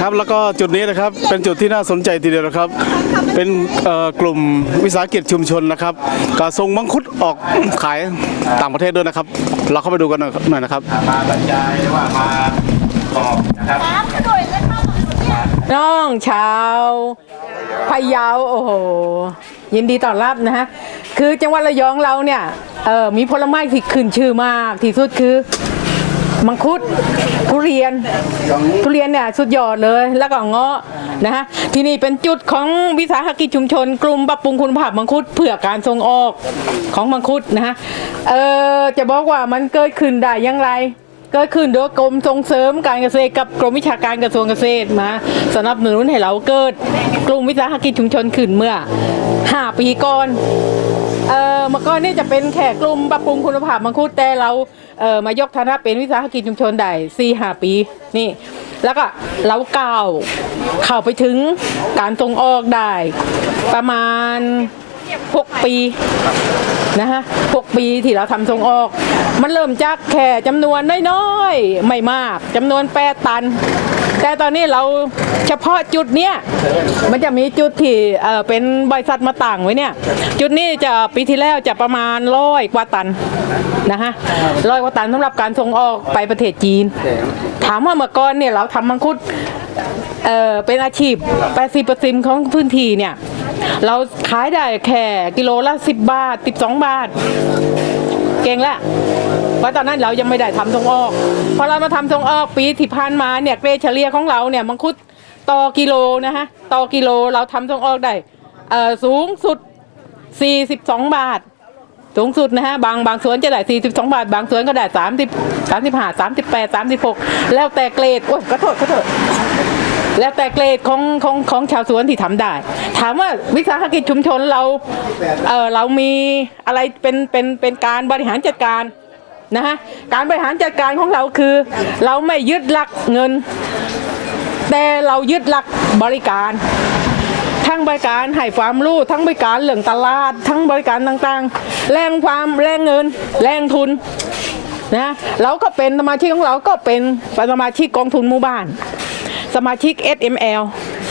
ครับแล้วก็จุดนี้นะครับเป็นจุดที่น่าสนใจทีเดียวนะครับ เป็นกลุ่มวิสาหกิจชุมชนนะครับก็ส่งมังคุดออกขายต่างประเทศด้วยนะครับ เราเข้าไปดูกันหน่อยนะครับมาบรรยายหรือว่ามาตอบนะครับน้องชาวพะเยาโอ้โหยินดีต้อนรับนะฮะคือจังหวัดระยองเราเนี่ยเออมีผลไม้ที่ขึ้นชื่อมากที่สุดคือ มังคุดทุเรียน ทุเรียนเนี่ยสุดยอดเลยแล้วก็เงาะนะฮะที่นี่เป็นจุดของวิสาหกิจชุมชน กลุ่มปรับปรุงคุณภาพมังคุดเพื่อการส่งออกของมังคุดนะฮะเออจะบอกว่ามันเกิดขึ้นได้อยังไรเกิดขึ้นโดยกรมส่งเสริมการเกษตรกับกรมวิชาการกระทรวงเกษตรมาสนับสนุนให้เราเกิด กลุ่มวิสาหกิจชุมชนขึ้นเมื่อ 5 ปีก่อน ออเมื่อก่อนนี่จะเป็นแขกกลุ่มปรับปรุงคุณภาพมังคุดแต่เราเออมายกฐานะเป็นวิสาหกิจชุมชนได้สี่ห้าปีนี่ แล้วก็เราก้าวเข้าไปถึงการส่งออกได้ ประมาณ6ปีนะฮะหกปีที่เราทำส่งออก มันเริ่มจากแค่จำนวนน้อยๆ ไม่มากจำนวนแปดตัน แต่ตอนนี้เราเฉพาะจุดเนี้ยมันจะมีจุดที่เอ่อเป็นบริษัทมาต่างไว้เนี่ย จุดนี้จะปีที่แล้วจะประมาณร้อยกว่าตันนะฮะร้อยกว่าตันสำหรับการส่งออกไปประเทศจีน ถามว่าเมื่อก่อนเนี่ยเราทำมังคุดเอ่อเป็นอาชีพ80%ของพื้นที่เนี่ย เราขายได้แค่กิโลละ 10 บาท 12 บาท เก่งละ เพราะตอนนั้นเรายังไม่ได้ทำส่งออกพอเรามาทำส่งออกปีที่ผ่านมาเนี่ยเกรดเฉลี่ยของเราเนี่ยมังคุดต่อกิโลนะฮะต่อกิโลเราทำส่งออกได้เอ่อสูงสุด 42 บาท สูงสุดนะฮะบางบางสวนจะได้ 42 บาท บางสวนก็ได้ 30 35 38 36 แล้วแต่เกรดโอ้ยก็โทษก็โทษแล้วแต่เกรดของของของชาวสวนที่ทำได้ ถามว่าวิสาหกิจชุมชนเราเออเรามีอะไรเป็นเป็นเป็นการบริหารจัดการ นะฮะการบริหารจัดการของเราคือ เราไม่ยึดหลักเงิน แต่เรายึดหลักบริการทั้งบริการให้ความรู้ทั้งบริการเรื่องตลาด ทั้งบริการต่างๆ แรงความแรงเงิน แรงทุนนะเราก็เป็นสมาชิกของเราก็เป็นสมาชิกกองทุนหมู่บ้าน สมาชิก SML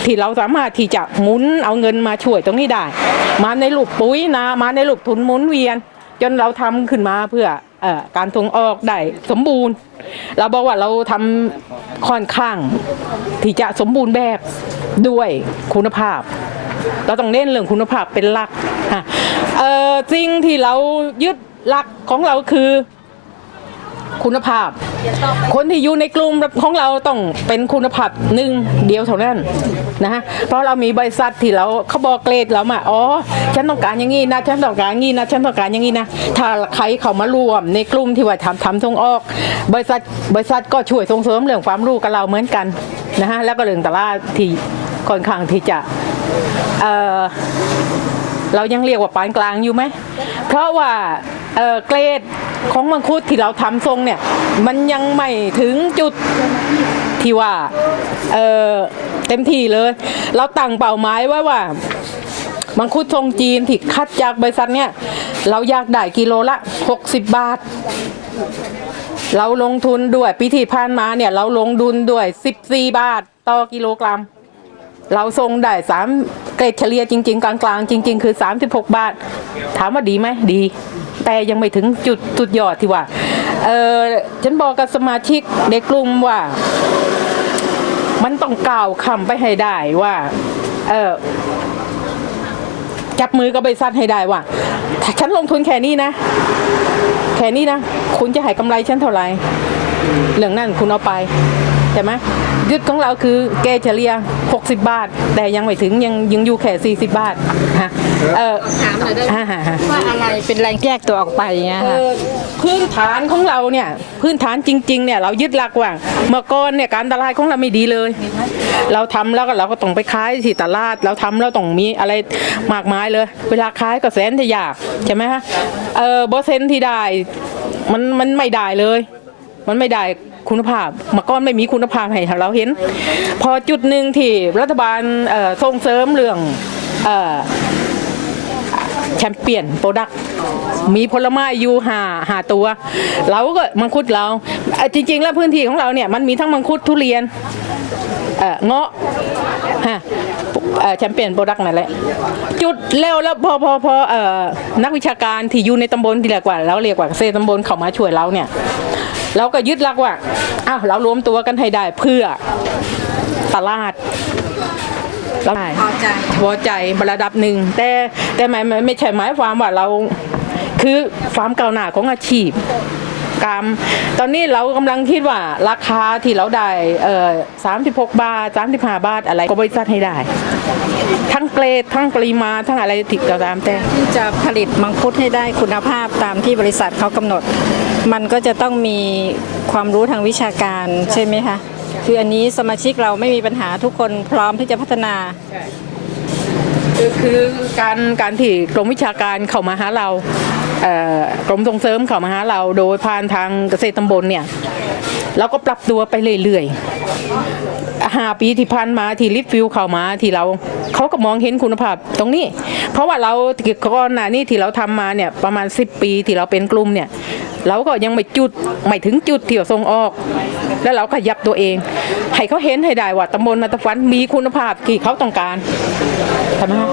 ที่เราสามารถที่จะหมุนเอาเงินมาช่วยตรงนี้ได้ มาในรูปปุ๋ยนะมาในรูปทุนหมุนเวียน จนเราทำขึ้นมาเพื่ออการส่งออกได้สมบูรณ์ เราบอกว่าเราทำค่อนข้างที่จะสมบูรณ์แบบด้วยคุณภาพ เราต้องเน้นเรื่องคุณภาพเป็นหลักจริงที่เรายึดหลักของเราคือคุณภาพ คนที่อยู่ในกลุ่มของเราต้องเป็นคุณภาพหนึ่งเดียวเท่านั้นนะฮะเพราะเรามีบริษัทที่เราเขาบอกเกรดเรามาอ๋อฉันต้องการอย่างนี้นะฉันต้องการอย่างนี้นะฉันต้องการอย่างนี้นะถ้าใครเขามารวมในกลุ่มที่ว่าทำทำส่งออก บริษัทบริษัทก็ช่วยส่งเสริมเรื่องความรู้กับเราเหมือนกันนะฮะแล้วก็เรื่องตลาดที่ค่อนข้างที่จะเออเรายังเรียกว่าปานกลางอยู่ไหม เพราะว่าเเกรดของมังคุดที่เราทำทรงเนี่ย มันยังไม่ถึงจุดที่ว่าเเต็มที่เลย เราตั้งเป้าหมายไว้ว่ามังคุดทรงจีนที่คัดจากบริษัทเนี่ย เราอยากได้กิโลละ 60 บาท เราลงทุนด้วยปีที่ผ่านมาเนี่ย เราลงดุนด้วย 14 บาท ต่อกิโลกรัม เราส่งได้สามเกรดเฉลี่ยจริง ๆ กลางๆจริง ๆ คือ 36 บาท ถามว่าดีไหมดี แต่ยังไม่ถึงจุดสุดยอดที่ว่าเออฉันบอกกับสมาชิกในกลุ่มว่า มันต้องกล่าวคำไปให้ได้ว่า เออจับมือกับบริษัทให้ได้ว่าถ้าฉันลงทุนแค่นี้นะ แค่นี้นะ คุณจะให้กำไรฉันเท่าไหร่เรื่องนั้นคุณเอาไปใช่ไหม ยึดของเราคือเกรดเฉลี่ย 60 บาท แต่ยังไม่ถึงยังยังอยู่แค่40 บาทฮะเออถามหน่อยได้ไหมฮะฮะฮะว่าอะไรเป็นแรงแยกตัวออกไปอย่างเงี้ยเอค่ะอพื้นฐานของเราเนี่ยพื้นฐานจริงๆเนี่ยเรายึดหลักว่าเมื่อก่อนเนี่ยการตลาดของเราไม่ดีเลย เราทำแล้วก็เราก็ต้องไปขายที่ตลาด เราทำแล้วต้องมีอะไรมากมายเลย เวลาขายก็แสนจะยากใช่ไหมฮะเออเปอร์เซ็นต์ที่ได้มันมันไม่ได้เลย มันไม่ได้ คุณภาพมื่อก่อนไม่มีคุณภาพให้เราเห็น พอจุดหนึ่งที่รัฐบาลส่งเสริมเรื่องอแชมเปี้ยนโปรดักมีผลไม้อยู่หาหาตัว เราก็มังคุดเรา จริง ๆ แล้วพื้นที่ของเราเนี่ยมันมีทั้งมังคุดทุเรียนเงาะฮะแชมเปี้ยนโปรดักนั่นแหละจุดเร็วแล้วพอพอพอเอ่อนักวิชาการที่อยู่ในตำบลที่เรียกว่า เราเรียกว่าเกษตตำบลเขามาช่วยเราเนี่ย เราก็ยึดหลักว่าอ้าวเรารวมตัวกันให้ได้เพื่อตลาดเราพอใจพอใจระดับหนึ่งแต่แต่ไม่ไม่ไม่ใช่หมายความว่าเราคือความก้าวหน้าของอาชีพ กรรมตอนนี้เรากำลังคิดว่าราคาที่เราได้เอ่อ36บาท35บาทอะไรก็บริษัทให้ได้ ทั้งเกรดทั้งปริมาทั้งอะไรที่ก็ตามแต่ที่จะผลิตมังคุดให้ได้คุณภาพตามที่บริษัทเขากำหนด มันก็จะต้องมีความรู้ทางวิชาการใช่ไหมคะคืออันนี้สมาชิกเราไม่มีปัญหาทุกคนพร้อมที่จะพัฒนา คือการการที่กรมวิชาการเข้ามาหาเราเกรมส่งเสริมเข้ามาหาเราโดยผ่านทางเกษตรตำบลเนี่ยเราก็ปรับตัวไปเรื่อยๆหาปีที่ผ่านมาที่ลิฟฟิลเข้ามาที่เราเขาก็มองเห็นคุณภาพตรงนี้ เพราะว่าเราก่อนหน้านี้ที่เราทำมาเนี่ยประมาณ 10 ปีที่เราเป็นกลุ่มเนี่ยเราก็ยังไม่จุดไม่ถึงจุดที่จะส่งออก แล้วเราขยับตัวเอง ให้เขาเห็นให้ได้ว่าตำบลนาตะฟันมีคุณภาพที่เขาต้องการ ใช่ไหมฮะ